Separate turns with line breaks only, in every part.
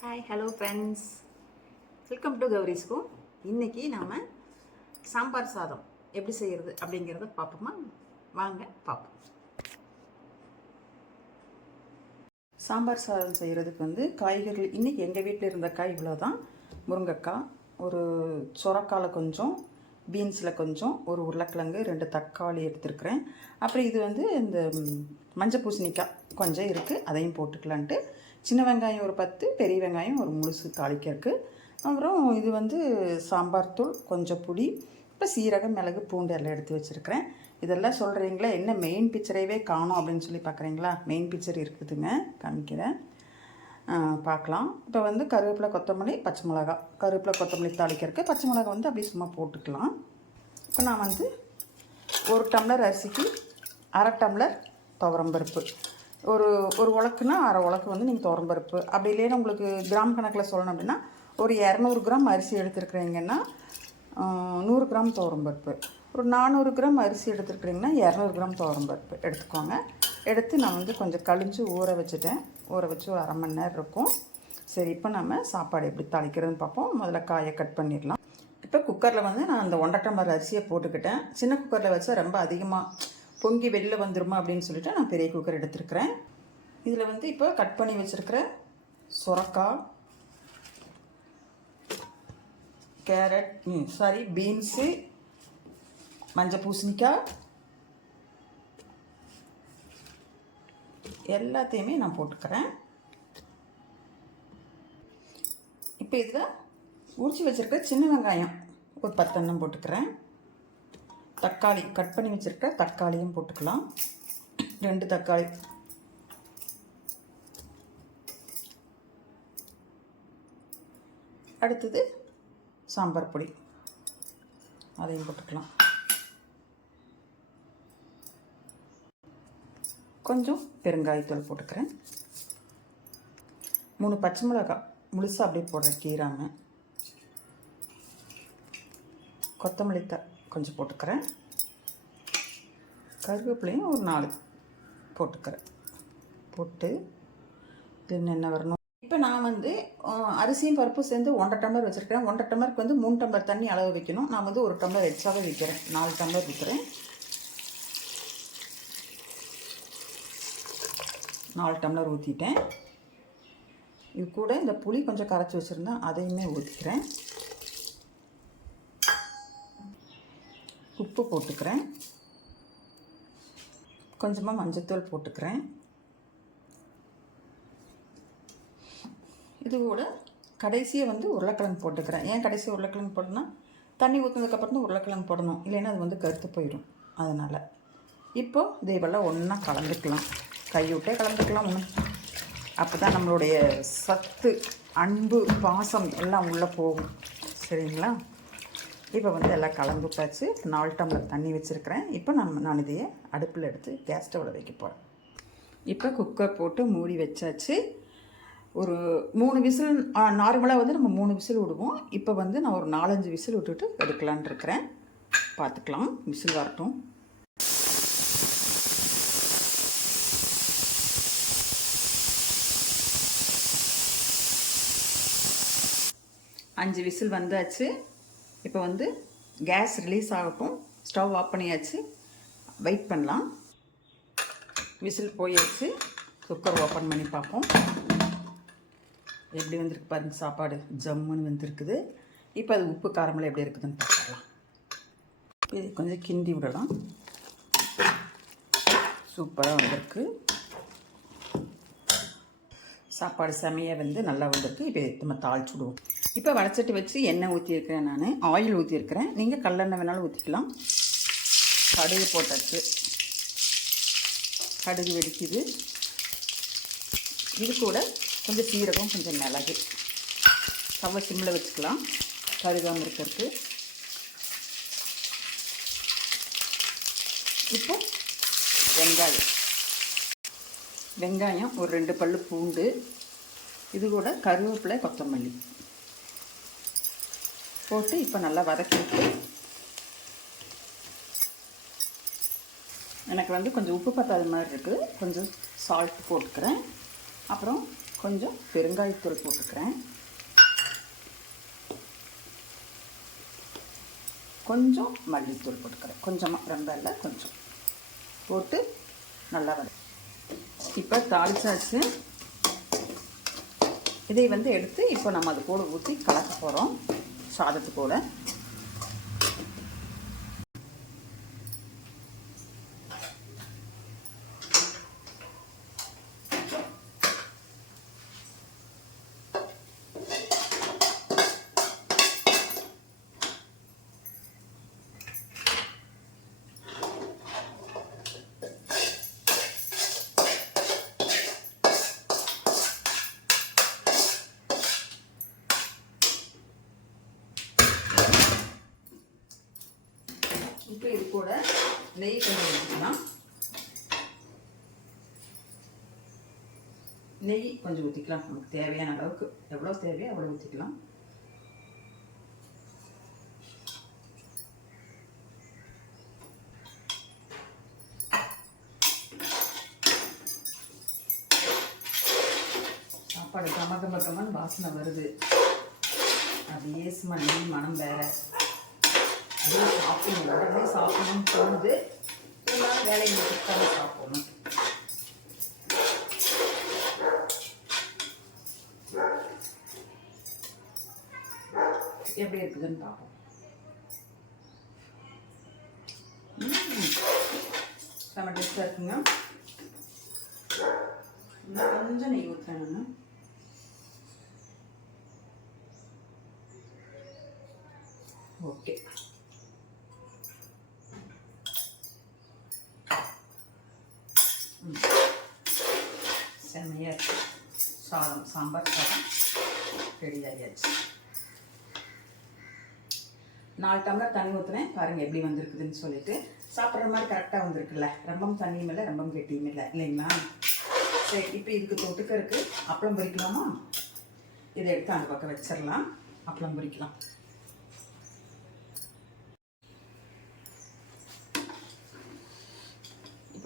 Hi hello friends welcome to கௌரிஸ்கோ இன்றைக்கி நாம் சாம்பார் சாதம் எப்படி செய்கிறது அப்படிங்கிறத பார்ப்போமா? வாங்க பார்ப்போம். சாம்பார் சாதம் செய்கிறதுக்கு வந்து காய்கறிகள் இன்றைக்கி எங்கள் வீட்டில் இருந்த காய் இவ்வளோ தான் முருங்கைக்காய் ஒரு சொரக்காயில் கொஞ்சம் பீன்ஸில் கொஞ்சம் ஒரு உருளைக்கிழங்கு ரெண்டு தக்காளி எடுத்துருக்குறேன். அப்புறம் இது வந்து இந்த மஞ்சள் பூசணிக்காய் கொஞ்சம் இருக்குது அதையும் போட்டுக்கலான்ட்டு சின்ன வெங்காயம் ஒரு பத்து பெரிய வெங்காயம் ஒரு முழுசு தாளிக்கிறதுக்கு. அப்புறம் இது வந்து சாம்பார் தூள் கொஞ்சம் புளி இப்போ சீரகம் மிளகு பூண்டு எல்லாம் எடுத்து வச்சுருக்கிறேன். இதெல்லாம் சொல்கிறீங்களா என்ன மெயின் பிக்சரையவே காணும் அப்படின்னு சொல்லி பார்க்குறீங்களா மெயின் பிக்சர் இருக்குதுங்க காமிக்கிறேன். பார்க்கலாம் இப்போ வந்து கருவேப்பிலை கொத்தமல்லி பச்சை மிளகா. கருவேப்பிலை கொத்தமல்லி தாளிக்கிறதுக்கு பச்சை மிளகா வந்து அப்படியே சும்மா போட்டுக்கலாம். இப்போ நான் வந்து ஒரு டம்ளர் அரிசிக்கு அரை டம்ளர் துவரம்பருப்பு ஒரு ஒரு உலக்குன்னா அரை உலக்கு வந்து நீங்கள் துவரம்பருப்பு. அப்படி இல்லைன்னா உங்களுக்கு கிராம் கணக்கில் சொல்லணும் அப்படின்னா ஒரு இரநூறு கிராம் அரிசி எடுத்துருக்குறீங்கன்னா நூறு கிராம் துவரம்பருப்பு. ஒரு நானூறு கிராம் அரிசி எடுத்துருக்குறீங்கன்னா இரநூறு கிராம் துவரம்பருப்பு எடுத்துக்கோங்க. எடுத்து நான் வந்து கொஞ்சம் கழிஞ்சு ஊற வச்சுட்டேன். ஊற வச்சு ஒரு அரை மணி நேரம் இருக்கும். சரி இப்போ நம்ம சாப்பாடு எப்படி தாளிக்கிறதுன்னு பார்ப்போம். முதல்ல காயை கட் பண்ணிடலாம். இப்போ குக்கரில் வந்து நான் அந்த ஒன்றரை டம்ளர் அரிசியை போட்டுக்கிட்டேன். சின்ன குக்கரில் வச்சா ரொம்ப அதிகமாக பொங்கி வெளில வந்துருமா அப்படின்னு சொல்லிட்டு நான் பெரிய குக்கர் எடுத்துருக்கிறேன். இதில் வந்து இப்போ கட் பண்ணி வச்சுருக்கிற சுரக்காய் கேரட் சாரி பீன்ஸு மஞ்சள் பூசணிக்காய் எல்லாத்தையுமே நான் போட்டுக்கிறேன். இப்போ இதில் உரிச்சு வச்சுருக்க சின்ன வெங்காயம் ஒரு பத்தெண்ணம் போட்டுக்கிறேன். தக்காளி கட் பண்ணி வச்சுருக்க தக்காளியும் போட்டுக்கலாம். ரெண்டு தக்காளி. அடுத்தது சாம்பார் பொடி. அதையும் போட்டுக்கலாம். கொஞ்சம் பெருங்காயத்தூள் போட்டுக்கிறேன். மூணு பச்சை மிளகாய் முழுசாக அப்படியே போடுறேன் கீராமல் கொத்தமல்லி த கொஞ்சம் போட்டுக்கிறேன். கருவேப்பிலையும் ஒரு நாலு போட்டுக்கிறேன். போட்டு இது என்ன வரணும்? இப்போ நான் வந்து அரிசியும் பருப்பும் சேர்ந்து ஒன்றரை டம்ளர் வச்சுருக்கிறேன் ஒன்றரை டம்ளருக்கு வந்து மூணு டம்ளர் தண்ணி அளவு வைக்கணும். நான் வந்து ஒரு டம்ளர் எக்ஸ்ட்ராவே வைக்கிறேன். நாலு டம்ளர் வைக்கிறேன் நாலு டம்ளர் ஊற்றிட்டேன் இது கூட இந்த புளி கொஞ்சம் கரைச்சி வச்சுருந்தேன் அதையுமே ஊற்றிக்கிறேன் உப்பு போட்டுக்கிறேன். கொஞ்சமாக மஞ்சத்தூள் போட்டுக்கிறேன். இது கூட கடைசியாக வந்து உருளைக்கிழங்கு போட்டுக்கிறேன். ஏன் கடைசி உருளைக்கிழங்கு போடணும்னா தண்ணி ஊற்றினதுக்கப்புறம் தான் உருளைக்கிழங்கு போடணும். இல்லைன்னா அது வந்து கருத்து போயிடும். அதனால் இப்போது இதேவெல்லாம் ஒன்றா கலந்துக்கலாம். கைவிட்டே கலந்துக்கலாம் ஒன்று அப்போ தான் நம்மளுடைய சத்து அன்பு பாசம் எல்லாம் உள்ளே போகும். சரிங்களா? இப்போ வந்து எல்லாம் கலந்து விட்டாச்சு நாலு டம்ளர் தண்ணி வச்சுருக்கிறேன். இப்போ நம்ம நான் இதையே அடுப்பில் எடுத்து கேஸ் ஸ்டவ்வில் வைக்க போகிறேன் இப்போ குக்கர் போட்டு மூடி வச்சாச்சு. ஒரு மூணு விசில் நார்மலாக வந்து நம்ம மூணு விசில் விடுவோம். இப்போ வந்து நான் ஒரு நாலஞ்சு விசில் விட்டுட்டு எடுக்கலான் இருக்கிறேன். பார்த்துக்கலாம். விசில் வரட்டும். அஞ்சு விசில் வந்தாச்சு. இப்போ வந்து கேஸ் ரிலீஸ் ஆகட்டும். ஸ்டவ் ஆஃப் பண்ணியாச்சு. வெயிட் பண்ணலாம். விசில் போயாச்சு குக்கர் ஓப்பன் பண்ணி பார்ப்போம். எப்படி வந்திருக்கு பாருங்க சாப்பாடு. ஜம்முன்னு வந்திருக்குது. இப்போ அது உப்பு காரமெல்லாம் எப்படி இருக்குதுன்னு பார்க்கலாம். இது கொஞ்சம் கிண்டி விடலாம். சூப்பராக வந்திருக்கு. சாப்பாடு செமையாக வந்து நல்லா வந்திருக்கு. இப்போ நம்ம தாளிச்சு விடுவோம். இப்போ வடச்சட்டி வச்சு எண்ணெய் ஊற்றியிருக்கிறேன் நான். ஆயில் ஊற்றியிருக்கிறேன் நீங்கள் கல்லெண்ணெய் வேணாலும் ஊற்றிக்கலாம் கடுகு போட்டாச்சு. கடுகு வெடிக்குது. இது கூட கொஞ்சம் சீரகம் கொஞ்சம் மிளகு. தவ சிம்மில் வச்சுக்கலாம். கருகாமல் இருக்கிறதுக்கு. இப்போ வெங்காயம். வெங்காயம் ஒரு ரெண்டு பல் பூண்டு. இது கூட கருவேப்பிலை கொத்தமல்லி. போட்டு இப்போ நல்லா வதக்கிட்டு எனக்கு வந்து கொஞ்சம் உப்பு பத்தாத மாதிரி இருக்குது கொஞ்சம் சால்ட் போட்டுக்கிறேன். அப்புறம் கொஞ்சம் பெருங்காயத்தூள் போட்டுக்கிறேன். கொஞ்சம் மல்லித்தூள் போட்டுக்கிறேன். கொஞ்சமாக ரொம்ப இல்லை கொஞ்சம். போட்டு நல்லா வர இப்போ தாளிச்சாச்சு. இதை வந்து எடுத்து இப்போ நம்ம அது கூட ஊற்றி கலக்க போகிறோம் சாதத்து சாதத்துக்கூட இப்போ இது கூட நெய் கொஞ்சம் ஊற்றிக்கலாம் நெய் கொஞ்சம் ஊற்றிக்கலாம் நமக்கு தேவையான அளவுக்கு. எவ்வளோ தேவையோ அவ்வளோ ஊற்றிக்கலாம் சாப்பாடு கம கம கமன்னு வாசனை வருது. அது ஏசுமா நெய் மனம் வேறு. அப்படியே சாப்பிடணும் உடனே சாப்பிடணும்னு தோணுது இருந்தாலும் வேலையை முடிச்சுட்டு சாப்பிடணும் எப்படி இருக்குதுன்னு பார்ப்போம் ம். செம்ம டேஸ்டாக இருக்குங்க இன்னும் கொஞ்சம் நெய் ஊற்றுறேன் நான் ஓகே செம்மையாக சாதம் சாம்பார் சாதம். ரெடி ஆகியாச்சு நாலு டம்ளர் தண்ணி ஊற்றுனேன் பாருங்கள் எப்படி வந்திருக்குதுன்னு சொல்லிட்டு. சாப்பிட்ற மாதிரி கரெக்டாக வந்திருக்குல்ல. ரொம்பவும் தண்ணியும் இல்லை ரொம்பவும் கெட்டியும் இல்லை இல்லைங்களா? சரி இப்போ இதுக்கு தொட்டுக்க இருக்குது அப்பளம் பொரிக்கலாமா? இதை எடுத்து அந்த பக்கம் வச்சிடலாம். அப்பளம் பொரிக்கலாம்.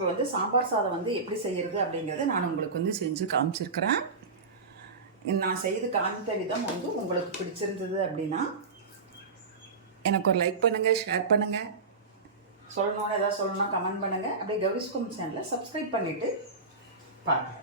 இப்போ வந்து சாம்பார் சாதம் வந்து எப்படி செய்யறது அப்படிங்கிறத நான் உங்களுக்கு வந்து செஞ்சு காமிச்சிருக்கிறேன். நான் செய்து காமித்த விதம் வந்து உங்களுக்கு பிடிச்சிருந்தது அப்படின்னா எனக்கு ஒரு லைக் பண்ணுங்கள் ஷேர் பண்ணுங்கள் சொல்லணும்னு ஏதாவது சொல்லணும்னா கமெண்ட் பண்ணுங்கள் அப்படியே கௌரிஸ்கும் சேனலை சப்ஸ்கிரைப் பண்ணிவிட்டு பாருங்கள்